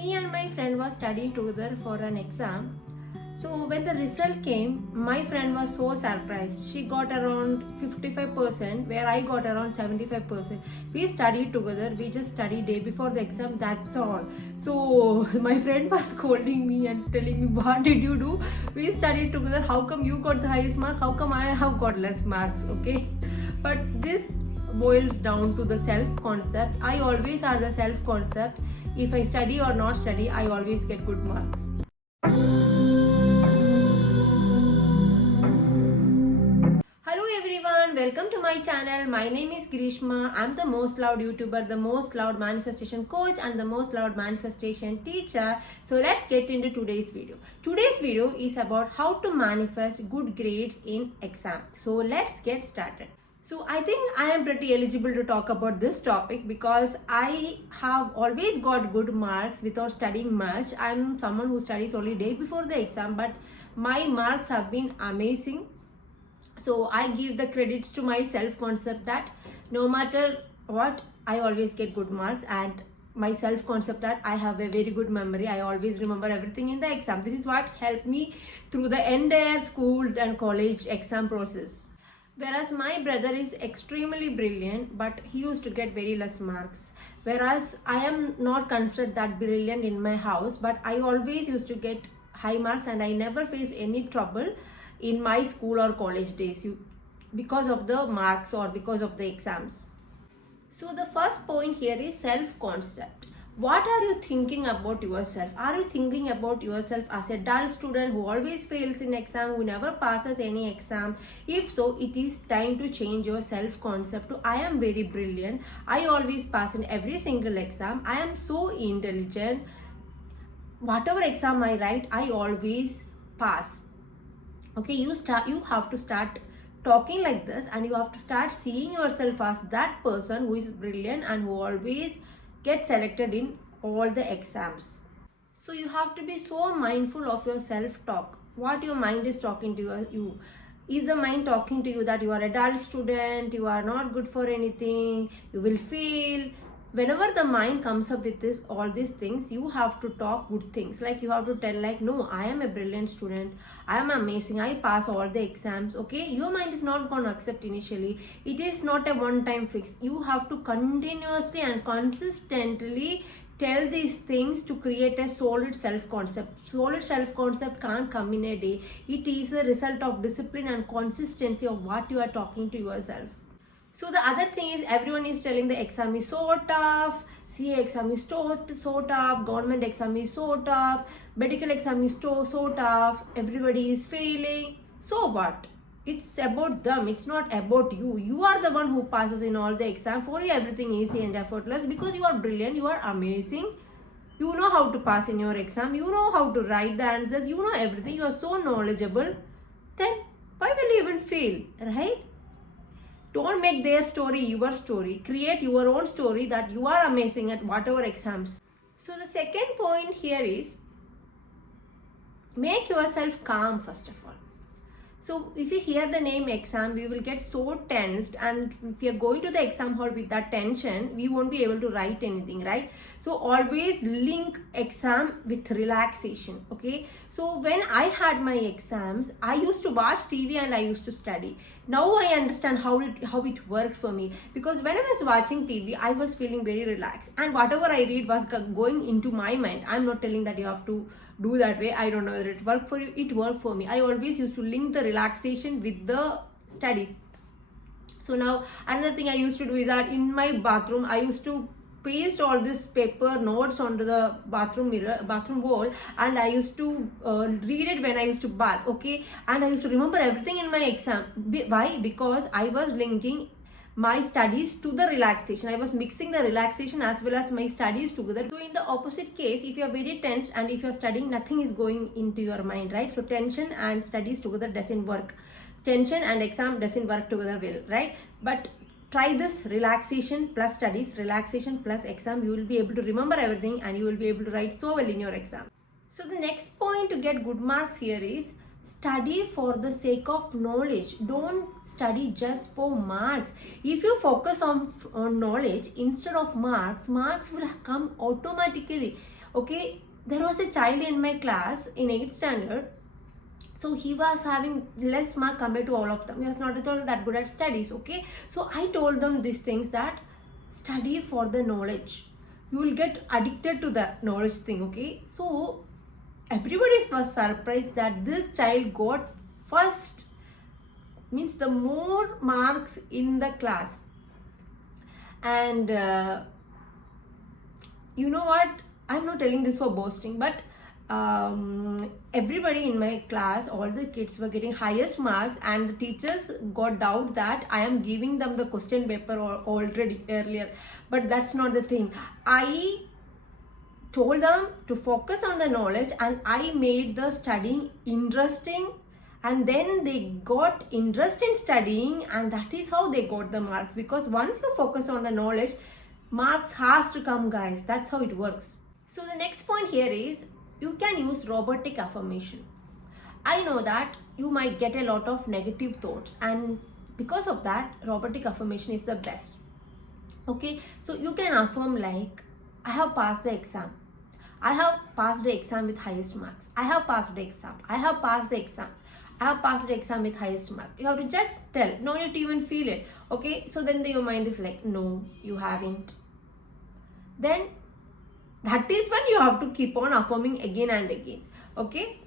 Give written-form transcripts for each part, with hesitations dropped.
me and my friend was studying together for an exam. So when the result came, my friend was so surprised. She got around 55%, where I got around 75%. We studied together. We just studied day before the exam. That's all. So my friend was scolding me and telling me, "What did you do? We studied together. How come you got the highest mark? How come I have got less marks?" Okay, but this boils down to the self-concept. I always have the self-concept. If I study or not study, I always get good marks. Hello everyone, welcome to my channel. My name is Grishma. I'm the most loved YouTuber, the most loved manifestation coach and the most loved manifestation teacher. So let's get into today's video. Today's video is about how to manifest good grades in exam. So let's get started. So I think I am pretty eligible to talk about this topic because I have always got good marks without studying much. I'm someone who studies only day before the exam, but my marks have been amazing. So I give the credits to my self-concept that no matter what, I always get good marks, and my self-concept that I have a very good memory. I always remember everything in the exam. This is what helped me through the entire school and college exam process. Whereas my brother is extremely brilliant, but he used to get very less marks. Whereas I am not considered that brilliant in my house, but I always used to get high marks and I never faced any trouble in my school or college days because of the marks or because of the exams. So the first point here is self-concept. What are you thinking about yourself? Are you thinking about yourself as a dull student who always fails in exam, who never passes any exam? If so, it is time to change your self-concept to I am very brilliant. I always pass in every single exam. I am so intelligent. Whatever exam I write, I always pass. Okay, you have to start talking like this, and you have to start seeing yourself as that person who is brilliant and who always get selected in all the exams. So you have to be so mindful of your self-talk. What your mind is talking to you. Is the mind talking to you that you are a dull student, you are not good for anything, you will fail? Whenever the mind comes up with all these things, you have to talk good things. Like you have to tell like, no, I am a brilliant student, I am amazing, I pass all the exams. Okay, your mind is not going to accept initially. It is not a one-time fix. You have to continuously and consistently tell these things to create a solid self-concept. Solid self-concept can't come in a day. It is a result of discipline and consistency of what you are talking to yourself. So the other thing is, everyone is telling the exam is so tough, CA exam is so tough, government exam is so tough, medical exam is so tough, everybody is failing. So what? It's about them, it's not about you. You are the one who passes in all the exam. For you everything easy and effortless because you are brilliant, you are amazing. You know how to pass in your exam, you know how to write the answers, you know everything, you are so knowledgeable. Then why will you even fail, right? Don't make their story your story. Create your own story that you are amazing at whatever exams. So the second point here is make yourself calm first of all. So if you hear the name exam, we will get so tensed, and if you are going to the exam hall with that tension, we won't be able to write anything, right? So always link exam with relaxation. Okay, so when I had my exams, I used to watch TV and I used to study. Now I understand how it worked for me, because when I was watching TV, I was feeling very relaxed, and whatever I read was going into my mind. I'm not telling that you have to do that way. I don't know whether it worked for you. It worked for me. I always used to link the relaxation with the studies. So now another thing I used to do is that in my bathroom, I used to paste all this paper notes onto the bathroom wall, and I used to read it when I used to bath. Okay, and I used to remember everything in my exam. Why? Because I was linking my studies to the relaxation. I was mixing the relaxation as well as my studies together. So in the opposite case, if you are very tense and if you are studying, nothing is going into your mind, right? So tension and studies together doesn't work. Tension and exam doesn't work together well, right? But try this: relaxation plus studies, relaxation plus exam. You will be able to remember everything and you will be able to write so well in your exam. So the next point to get good marks here is study for the sake of knowledge. Don't study just for marks. If you focus on knowledge instead of marks, marks will come automatically. Okay, there was a child in my class in 8th standard. So he was having less mark compared to all of them. He was not at all that good at studies. Okay, so I told them these things, that study for the knowledge. You will get addicted to the knowledge thing. Okay, so everybody was surprised that this child got first, means the more marks in the class. And you know what, I'm not telling this for boasting, but everybody in my class, all the kids were getting highest marks, and the teachers got doubt that I am giving them the question paper already earlier. But that's not the thing. I told them to focus on the knowledge, and I made the studying interesting, and then they got interest in studying, and that is how they got the marks. Because once you focus on the knowledge, marks has to come, guys. That's how it works. So the next point here is, you can use robotic affirmation. I know that you might get a lot of negative thoughts, and because of that, robotic affirmation is the best. Okay, so you can affirm like, I have passed the exam. I have passed the exam with highest marks. I have passed the exam. I have passed the exam. I have passed the exam with highest mark. You have to just tell, no need to even feel it. Okay, so then your mind is like, no, you haven't. Then that is when you have to keep on affirming again and again. Okay,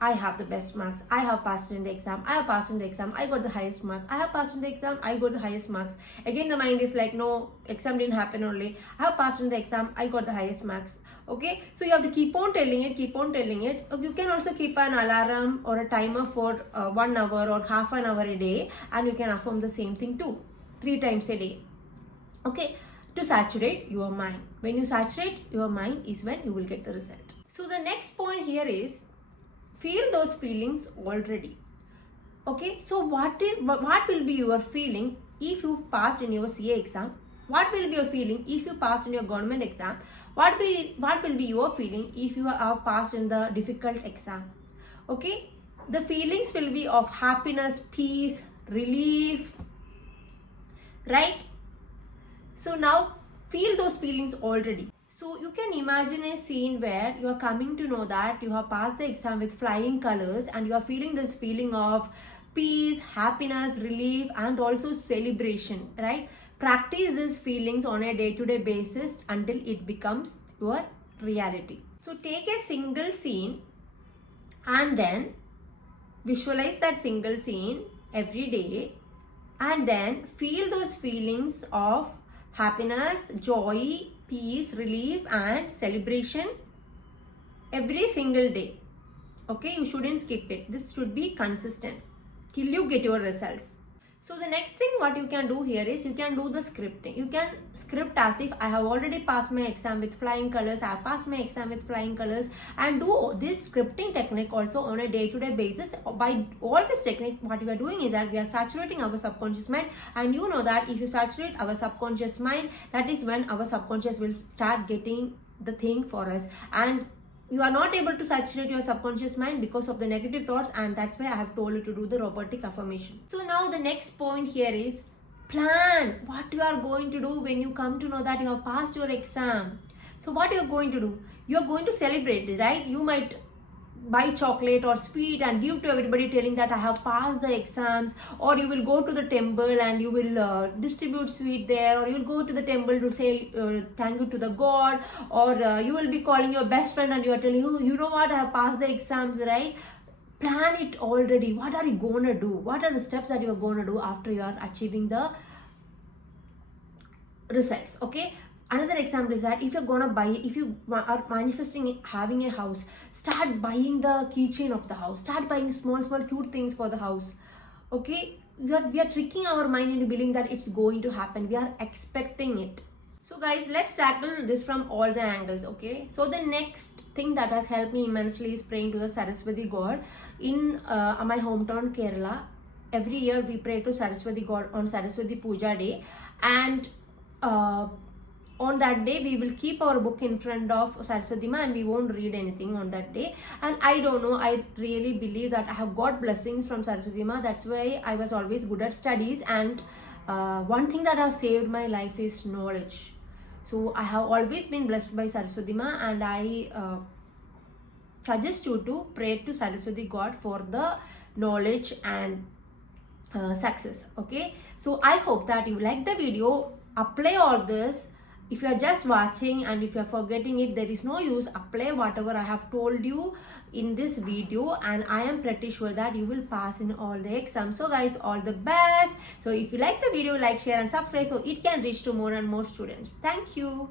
I have the best marks. I have passed in the exam. I have passed in the exam. I got the highest mark. I have passed in the exam. I got the highest marks. Again, the mind is like, no, exam didn't happen only. I have passed in the exam. I got the highest marks. Okay, so you have to keep on telling it, keep on telling it. You can also keep an alarm or a timer for 1 hour or half an hour a day, and you can affirm the same thing too, 3 times a day. Okay, to saturate your mind. When you saturate your mind is when you will get the result. So the next point here is, feel those feelings already. Okay, so what will be your feeling if you passed in your CA exam? What will be your feeling if you passed in your government exam? What will be your feeling if you have passed in the difficult exam? Okay, the feelings will be of happiness, peace, relief, right? So now feel those feelings already. So you can imagine a scene where you are coming to know that you have passed the exam with flying colors, and you are feeling this feeling of peace, happiness, relief, and also celebration, right? Practice these feelings on a day-to-day basis until it becomes your reality. So take a single scene and then visualize that single scene every day, and then feel those feelings of happiness, joy, peace, relief, and celebration every single day. Okay, you shouldn't skip it. This should be consistent till you get your results. So the next thing what you can do here is, you can do the scripting. You can script as if I have already passed my exam with flying colors, I have passed my exam with flying colors, and do this scripting technique also on a day-to-day basis. By all this technique, what we are doing is that we are saturating our subconscious mind, and you know that if you saturate our subconscious mind, that is when our subconscious will start getting the thing for us. And you are not able to saturate your subconscious mind because of the negative thoughts, and that's why I have told you to do the robotic affirmation. So now the next point here is, plan what you are going to do when you come to know that you have passed your exam. So what you are going to do? You are going to celebrate it, right? You might buy chocolate or sweet and give to everybody telling that I have passed the exams, or you will go to the temple and you will distribute sweet there, or you will go to the temple to say thank you to the god, or you will be calling your best friend and you are telling you know what, I have passed the exams, right? Plan it already. What are you gonna do? What are the steps that you are gonna do after you are achieving the results? Okay, another example is that if you're gonna buy, if you are manifesting having a house, start buying the keychain of the house, start buying small cute things for the house. Okay, we are tricking our mind into believing that it's going to happen. We are expecting it. So guys, let's tackle this from all the angles. Okay, so the next thing that has helped me immensely is praying to the Saraswati god in my hometown Kerala. Every year we pray to Saraswati god on Saraswati Puja day, and on that day we will keep our book in front of Saraswati Ma and we won't read anything on that day. And I don't know, I really believe that I have got blessings from Saraswati Ma. That's why I was always good at studies, and one thing that has saved my life is knowledge. So I have always been blessed by Saraswati Ma, and I suggest you to pray to Saraswati God for the knowledge and success. Okay, so I hope that you like the video. Apply all this. If you are just watching and if you are forgetting it, there is no use. Apply whatever I have told you in this video, and I am pretty sure that you will pass in all the exams. So guys, all the best. So if you like the video, like, share and subscribe so it can reach to more and more students. Thank you.